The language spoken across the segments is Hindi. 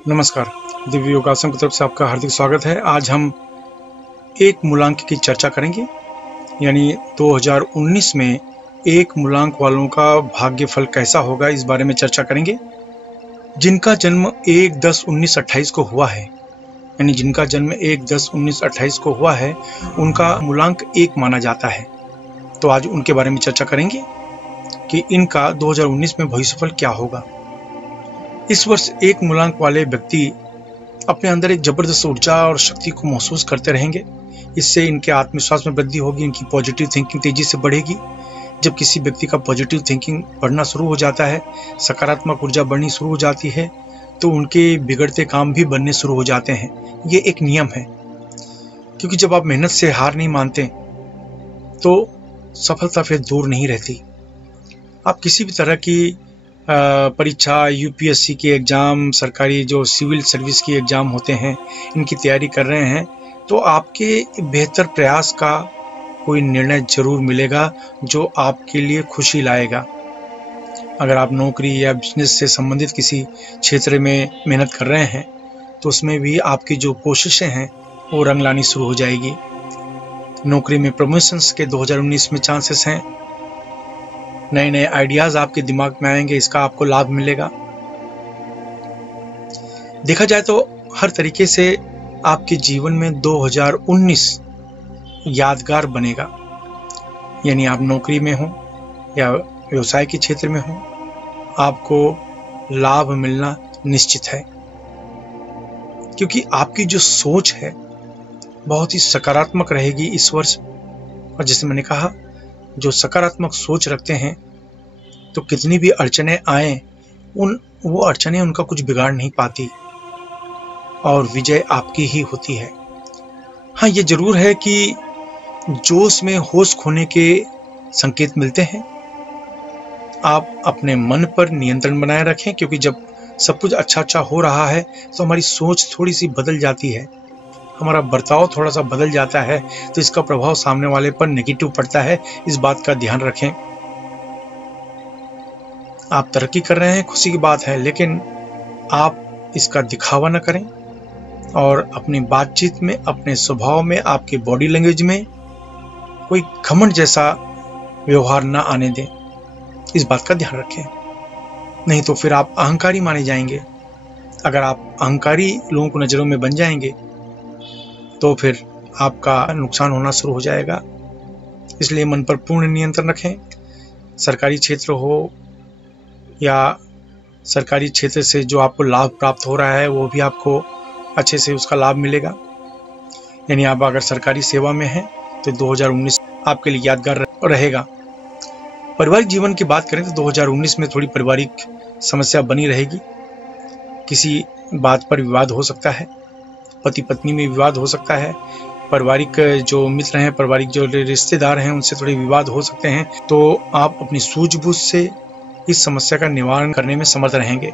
नमस्कार। दिव्य योगासन की तरफ से आपका हार्दिक स्वागत है। आज हम एक मूलांक की चर्चा करेंगे, यानी 2019 में एक मूलांक वालों का भाग्यफल कैसा होगा, इस बारे में चर्चा करेंगे। जिनका जन्म 1-10-19-28 को हुआ है, यानी जिनका जन्म 1-10-19-28 को हुआ है, उनका मूलांक 1 माना जाता है। तो आज उनके बारे में चर्चा करेंगे कि इनका 2019 में भविष्यफल क्या होगा। इस वर्ष एक मूलांक वाले व्यक्ति अपने अंदर एक जबरदस्त ऊर्जा और शक्ति को महसूस करते रहेंगे। इससे इनके आत्मविश्वास में वृद्धि होगी, इनकी पॉजिटिव थिंकिंग तेजी से बढ़ेगी। जब किसी व्यक्ति का पॉजिटिव थिंकिंग बढ़ना शुरू हो जाता है, सकारात्मक ऊर्जा बढ़नी शुरू हो जाती है, तो उनके बिगड़ते काम भी बनने शुरू हो जाते हैं। ये एक नियम है, क्योंकि जब आप मेहनत से हार नहीं मानते तो सफलता फिर दूर नहीं रहती। आप किसी भी तरह की परीक्षा, यूपीएससी के एग्ज़ाम, सरकारी जो सिविल सर्विस की एग्ज़ाम होते हैं, इनकी तैयारी कर रहे हैं, तो आपके बेहतर प्रयास का कोई निर्णय जरूर मिलेगा जो आपके लिए खुशी लाएगा। अगर आप नौकरी या बिजनेस से संबंधित किसी क्षेत्र में मेहनत कर रहे हैं, तो उसमें भी आपकी जो कोशिशें हैं वो रंग लानी शुरू हो जाएगी। नौकरी में प्रमोशंस के 2019 में चांसेस हैं। नए नए आइडियाज आपके दिमाग में आएंगे, इसका आपको लाभ मिलेगा। देखा जाए तो हर तरीके से आपके जीवन में 2019 यादगार बनेगा। यानी आप नौकरी में हो या व्यवसाय के क्षेत्र में हो, आपको लाभ मिलना निश्चित है, क्योंकि आपकी जो सोच है बहुत ही सकारात्मक रहेगी इस वर्ष। और जैसे मैंने कहा, जो सकारात्मक सोच रखते हैं, तो कितनी भी अड़चनें आए, वो अड़चनें उनका कुछ बिगाड़ नहीं पाती और विजय आपकी ही होती है। हाँ, ये जरूर है कि जोश में होश खोने के संकेत मिलते हैं। आप अपने मन पर नियंत्रण बनाए रखें, क्योंकि जब सब कुछ अच्छा हो रहा है तो हमारी सोच थोड़ी सी बदल जाती है, हमारा बर्ताव थोड़ा सा बदल जाता है, तो इसका प्रभाव सामने वाले पर नेगेटिव पड़ता है। इस बात का ध्यान रखें। आप तरक्की कर रहे हैं, खुशी की बात है, लेकिन आप इसका दिखावा न करें और अपनी बातचीत में, अपने स्वभाव में, आपके बॉडी लैंग्वेज में कोई घमंड जैसा व्यवहार न आने दें। इस बात का ध्यान रखें, नहीं तो फिर आप अहंकारी माने जाएंगे। अगर आप अहंकारी लोगों को नजरों में बन जाएंगे तो फिर आपका नुकसान होना शुरू हो जाएगा। इसलिए मन पर पूर्ण नियंत्रण रखें। सरकारी क्षेत्र हो या सरकारी क्षेत्र से जो आपको लाभ प्राप्त हो रहा है, वो भी आपको अच्छे से उसका लाभ मिलेगा। यानी आप अगर सरकारी सेवा में हैं तो 2019 आपके लिए यादगार रहेगा। पारिवारिक जीवन की बात करें तो 2019 में थोड़ी पारिवारिक समस्या बनी रहेगी। किसी बात पर विवाद हो सकता है, पति पत्नी में विवाद हो सकता है, पारिवारिक जो मित्र हैं, पारिवारिक जो रिश्तेदार हैं, उनसे थोड़े विवाद हो सकते हैं। तो आप अपनी सूझबूझ से इस समस्या का निवारण करने में समर्थ रहेंगे।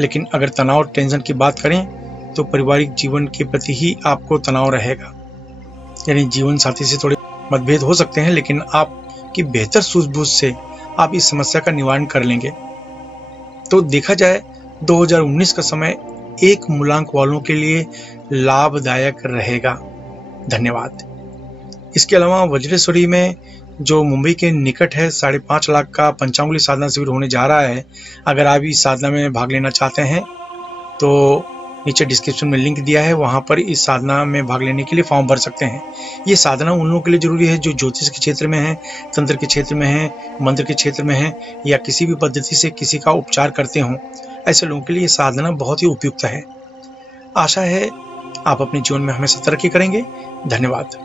लेकिन अगर तनाव और टेंशन की बात करें तो पारिवारिक जीवन के प्रति ही आपको तनाव रहेगा। यानी जीवन साथी से थोड़े मतभेद हो सकते हैं, लेकिन आपकी बेहतर सूझबूझ से आप इस समस्या का निवारण कर लेंगे। तो देखा जाए 2019 का समय एक मूलांक वालों के लिए लाभदायक रहेगा। धन्यवाद। इसके अलावा वज्रेश्वरी में जो मुंबई के निकट है 5.5 लाख का पंचांगुली साधना शिविर होने जा रहा है। अगर आप इस साधना में भाग लेना चाहते हैं तो नीचे डिस्क्रिप्शन में लिंक दिया है, वहां पर इस साधना में भाग लेने के लिए फॉर्म भर सकते हैं। ये साधना उन लोगों के लिए जरूरी है जो ज्योतिष के क्षेत्र में है, तंत्र के क्षेत्र में है, मंत्र के क्षेत्र में है, या किसी भी पद्धति से किसी का उपचार करते हों। ऐसे लोगों के लिए साधना बहुत ही उपयुक्त है। आशा है आप अपने जीवन में हमेशा तरक्की करेंगे। धन्यवाद।